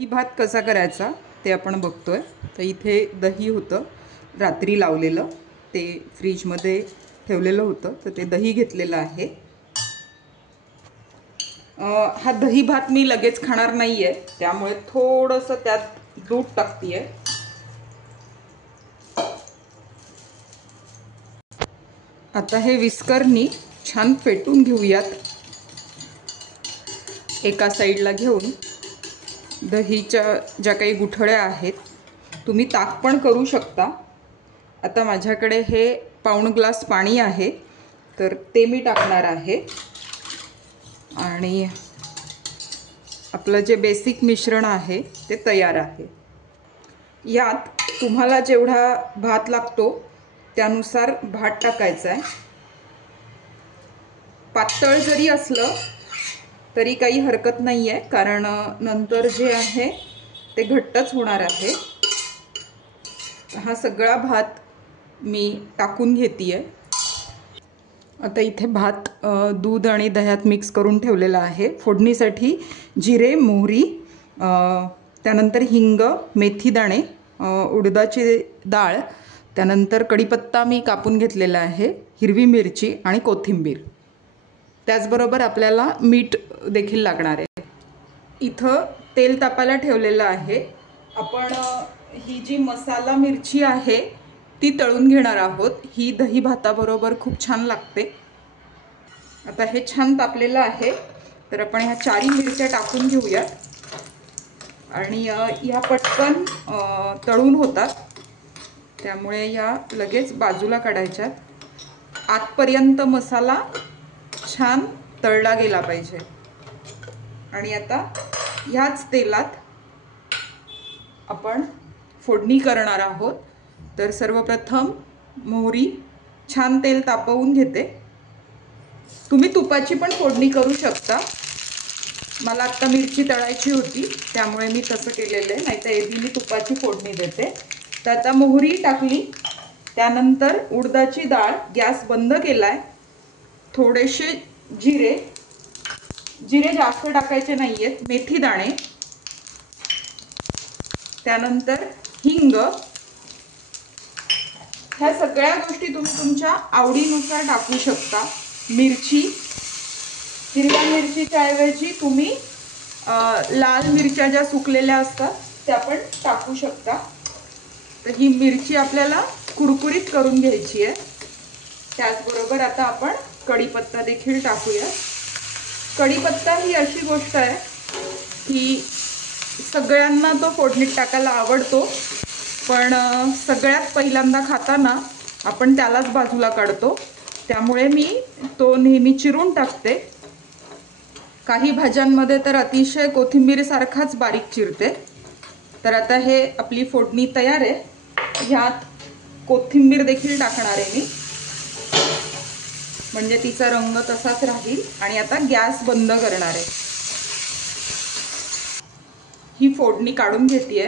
ही भात कसा करायचा ते आपण बघतोय। तर इथे दही होतं रात्री लावलेलं, ते फ्रीजमध्ये ठेवलेलं होतं, तर ते दही घेतलेलं आहे। हा दही भात मी लगेच खाणार नाहीये, त्यामुळे थोडंसं त्यात दूध टाकतेय। आता हे विस्करनी छान फेटून घेऊयात। एका साईडला घेऊन दहीच्या ज्या काही गुठळ्या आहेत, तुम्ही ताक पण करू शकता। आता माझ्याकडे हे पाऊण ग्लास पाणी आहे, तर ते मी टाकणार आहे आणि आपलं जे बेसिक मिश्रण आहे ते तयार आहे। यात तुम्हाला जेवढा भात लागतो त्यानुसार भात टाकायचा आहे। पातळ जरी असलं तरी काही हरकत नाही आहे, कारण नंतर जे आहे ते घट्टच होणार आहे। हा सगळा भात मी टाकून घेतेय। आता इथे भात दूध आणि दह्यात मिक्स करून ठेवलेला आहे। फोडणीसाठी जिरे, मोहरी, त्यानंतर हिंग, मेथी दाणे, उडदाची डाळ, त्यानंतर कढीपत्ता मी कापून घेतलेला आहे, हिरवी मिरची आणि कोथिंबीर। त्याचबरोबर आपल्याला मीठ देखील लागणार आहे। इथं तेल तापायला ठेवलेलं आहे। आपण ही जी मसाला मिरची आहे ती तळून घेणार आहोत। ही दही भाताबरोबर खूप छान लागते। आता हे छान तापलेलं आहे, तर आपण ह्या 4 मिरच्या टाकून घेऊयात आणि या पटकन तळून होतात, त्यामुळे या लगेच बाजूला काढायच्यात। आतपर्यंत मसाला छान तळला गेला पाहिजे। आणि आता ह्याच तेलात आपण फोडणी करणार आहोत। तर सर्वप्रथम मोहरी छान तेल तापवून घेते। तुम्ही तुपाची पण फोडणी करू शकता। मला आता मिरची तळायची होती, त्यामुळे मी तसं केलेलं आहे, नाहीतर एरवी मी तुपाची फोडणी देते। तर आता मोहरी टाकली, त्यानंतर उडदाची डाळ, गॅस बंद केलाय, थोडेसे जिरे, जिरे जास्त टाकायचे नाहीयेत, मेथी दाणे, त्यानंतर हिंग। ह्या सगळ्या गोष्टी तुम्ही तुमच्या आवडीनुसार टाकू शकता। मिरची, हिरव्या मिरचीच्या ऐवजी तुम्ही लाल मिरच्या ज्या सुकलेल्या असतात त्या पण टाकू शकता। तर ही मिरची आपल्याला कुरकुरीत करून घ्यायची आहे। त्याचबरोबर आता आपण कढीपत्ता देखील टाकूया। कढीपत्ता ही अशी गोष्ट आहे की सगळ्यांना तो फोडणीत टाकायला आवडतो, पण सगळ्यात पहिल्यांदा खाताना आपण त्यालाच बाजूला काढतो, त्यामुळे मी तो नेहमी चिरून टाकते। काही भाज्यांमध्ये तर अतिशय कोथिंबीर सारखाच बारीक चिरते। तर आता हे आपली फोडणी तयार आहे। ह्यात कोथिंबीर देखील टाकणार आहे मी, म्हणजे तिचा रंग तसाच राहील। आणि आता गॅस बंद करणार आहे। ही फोडणी काढून घेतेय,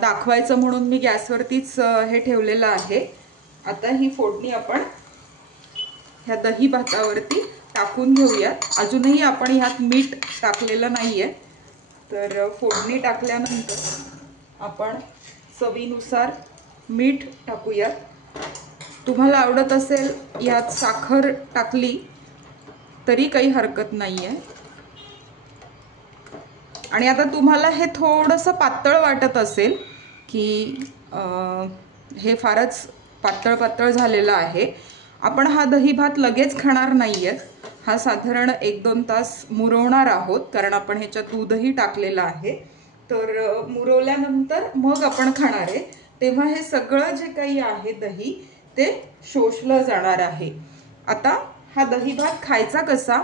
दाखवायचं म्हणून मी गॅसवरतीच हे ठेवलेलं आहे। आता ही फोडणी आपण ह्या दही भातावरती टाकून घेऊयात। अजूनही आपण ह्यात मीठ टाकलेलं नाहीये, तर फोडणी टाकल्यानंतर आपण चवीनुसार मीठ टाकूयात। तुम्हाला आवडत असेल यात साखर टाकली तरी काही हरकत नाहीये। आणि आता तुम्हाला हे थोडंसं पातळ वाटत असेल की हे फारच पातळ पातळ झालेलं आहे, आपण हा दही भात लगेच खाणार नाहीये। हा साधारण 1-2 तास मुरवणार आहोत, कारण आपण ह्याच्यात दूधही टाकलेलं आहे। तर मुरवल्यानंतर मग आपण खाणार आहे, तेव्हा हे सगळं जे काही आहे दही ते शोषलं जाणार आहे। आता हा दही भात खायचा कसा,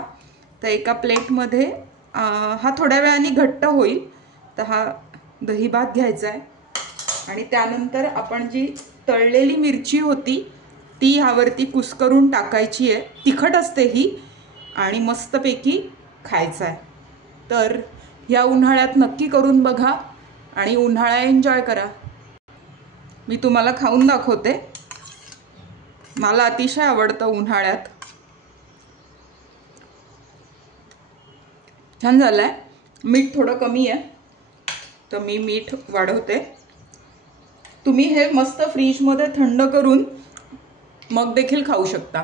तर एका प्लेटमध्ये हा थोड्या वेळाने घट्ट होईल, तर हा दही भात घ्यायचा आहे आणि त्यानंतर आपण जी तळलेली मिरची होती ती ह्यावरती कुस्करून टाकायची आहे। तिखट असते ही आणि मस्तपैकी खायचं आहे। तर ह्या उन्हाळ्यात नक्की करून बघा आणि उन्हाळा एन्जॉय करा। मी तुम्हाला खाऊन दाखवते, मला अतिशय आवडतं उन्हाळ्यात। छान झालंय, मीठ थोडं कमी आहे, तर मी मीठ वाढवते. तुम्ही हे मस्त फ्रीजमध्ये थंड करून मग देखील खाऊ शकता.